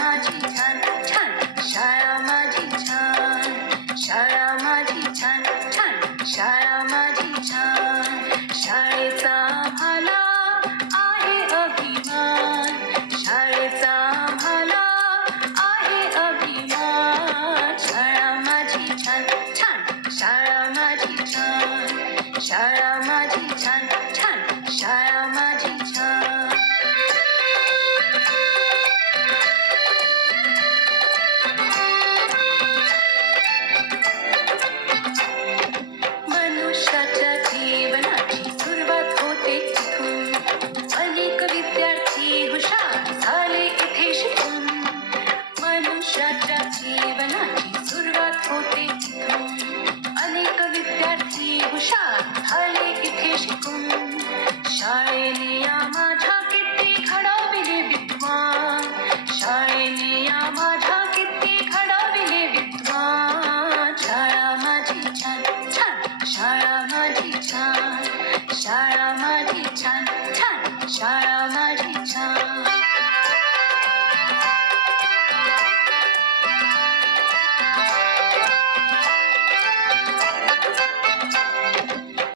মাঝি ছান ছান সারা মাঝি ছান সারা মাঝি ছান ছান সারা মাঝি ছান সারেতা ভালা আহে অভিমান সারেতা ভালা আহে অভিমান সারা মাঝি ছান ছান সারা মাঝি ছান সারা মাঝি ठिकाण शाळा